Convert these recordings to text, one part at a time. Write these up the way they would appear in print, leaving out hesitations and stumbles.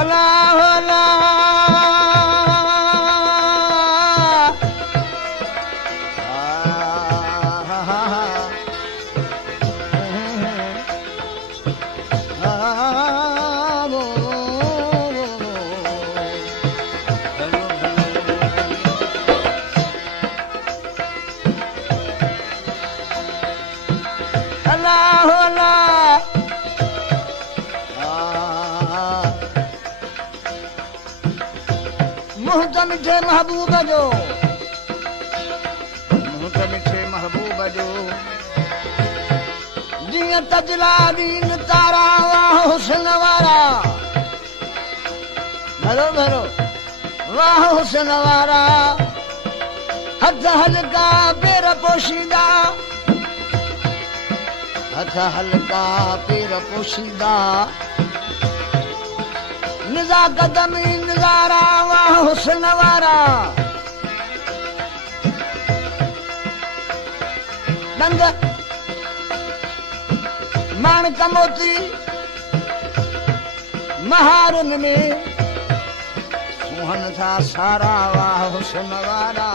अल्लाह अल्लाह मिठे महबूब जो मुंह मिठे महबूब जो जीअं तजला दीन तारा वाह हुस्न वारा भरो भरो वाह हुस्न वारा हथ हल्का पेर पोशीदा हथ हल्का पेर पोशीदा निज़ा कदमी निज़ारा वाह हुस्न वारा दंद माणक मोती महारन में सुहन था सारा वाह हुस्न वारा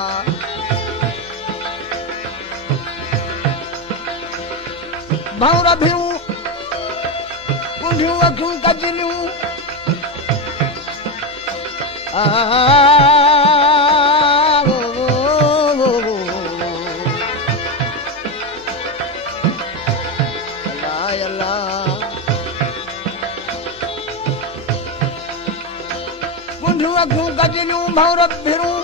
भौर भियूं कुंडियूं अखियूं कजलियूं कुंडियूं अखियूं कजलियूं भौर भिरूं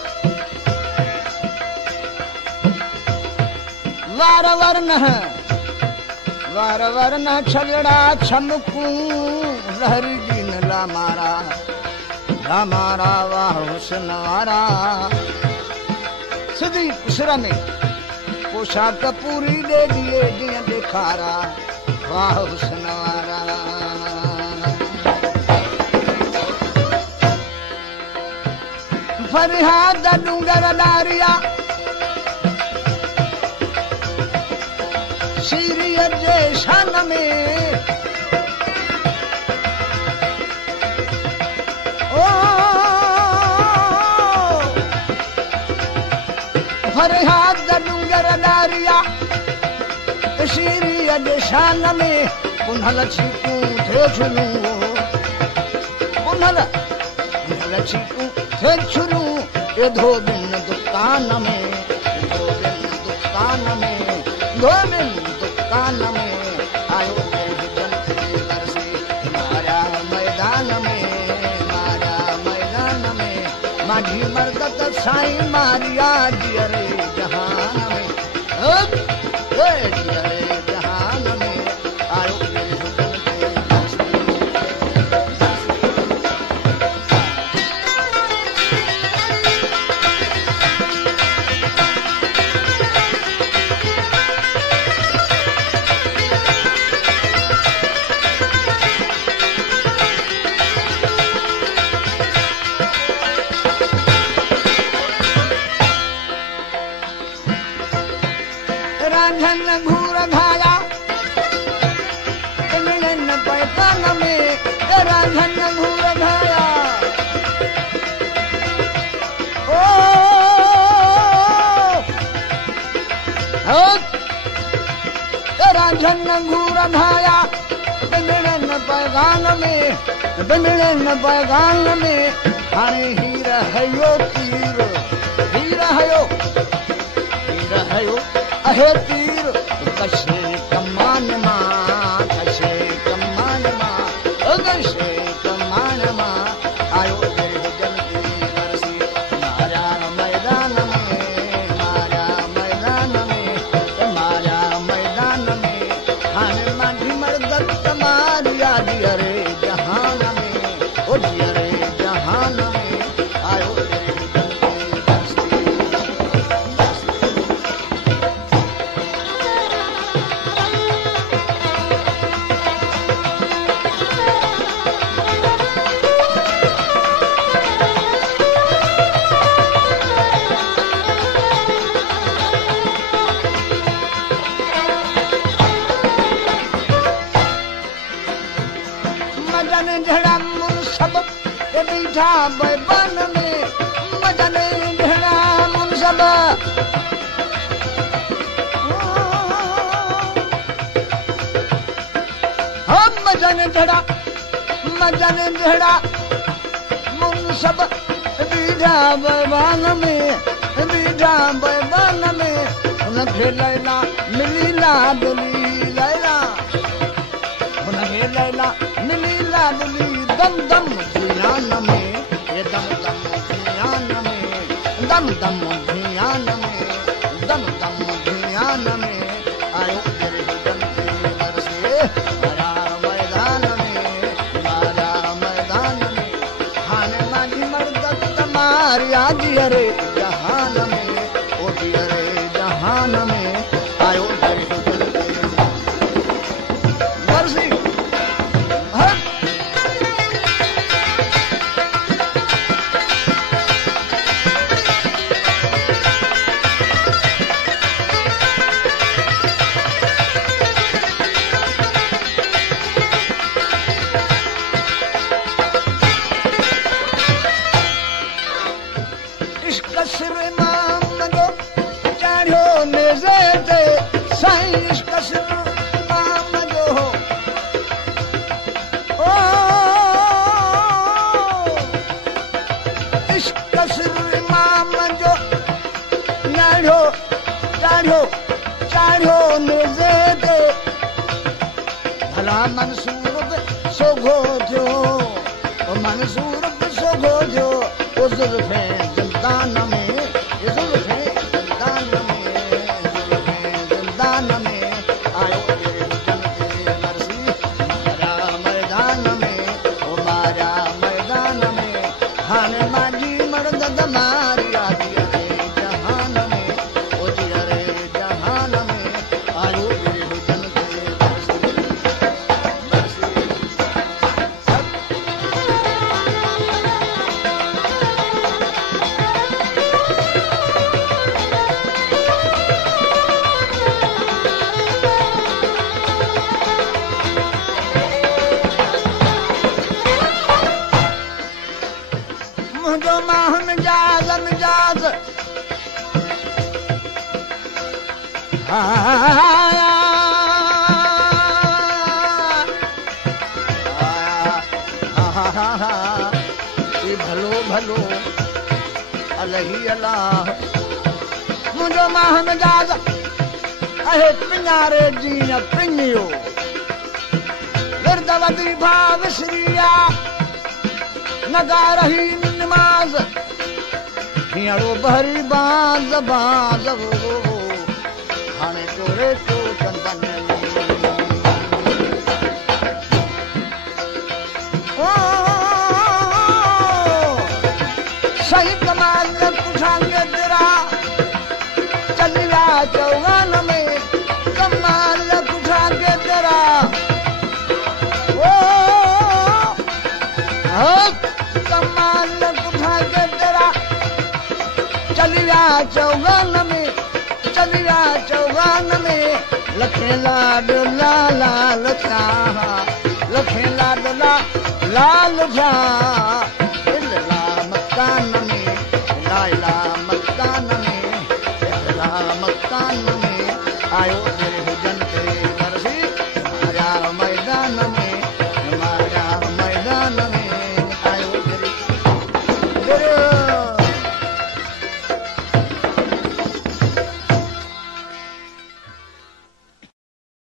वार वर्ण छलड़ा छमकूं लहरी दीन ला मारा हमारा वाह हुस्न वारा सिधी सिर में पोशाक पूरी दे दिए जीअं ॾेखारा वाह हुस्न वारा फरियाद डूंगर डारिया सीरीअ जे शान में फरियाद डूंगर डारिया सीरीअ जे शान में कुन्हल छीकूं थे छुलूं कुन्हल छीकूं थे छुलूं एधो बिन दुकान में दुकान में दुकान में आयो मारा मैदान में माझी मर्दत साईं मारिया जियरे जहान में जियरे जहान में आयो घूर धाया मिलन पैकान में रांझन घूर धाया ओ रांझन घूर धाया मिलन पैगान में हाणे हीर हयो तीर हीर हयो अहे तीर कशे कमान मां कशे कमान मां आयो जल्दी बरसी मारा मैदान में हाणे मांझी मर्दत मारिया जियरे जहान में ओ जियरे जहान में आयो झड़ा मुन सब बीठा बन में मजन ढेड़ा मुनसब मजन ढेड़ा मुनसब बीठा बन में बीठा बन में उनखे लैला मिली लाडली लैला उनखे लैला मिली लाडली दम दम धियान में ये दम दम धियान में दम दम धियान में दम दम धियान में आयो तेरे हुजन के बरसे हरा मैदान में खाने मानी मर्द तुम्हारी आदि अरे जहान में ओ दियरे जहान में आयो तेरे हुजन के बरसे मंसूर सोगो थियो मंसूर सोगो थियो जुल्फे जिंदान में जुल्फे जिंदान में जुल्फे जिंदान में आयो तेरे हुजन के मर्सी मारा मैदान में ओ मारा मैदान में खाने माजी मर्द दमारी आदि अरे जहान में ओ दियरे जहान में आयो तेरे हुजन के भलो भलो अलही अल्लाह मुझो माहन जाज अहे पिनारे जीन पिनियो विरदवती भाव श्रिया नगा रही नमाज हियड़ो भरी बाज बाज हाणे चोरे चो चंदन सही कमाल पुछांगे तेरा चलिया चौगान में कमाल पुछांगे तेरा कमाल पुछांगे तेरा चलिया चौगान में लखे लाड लाल लाल छा लखे लाड लाल छा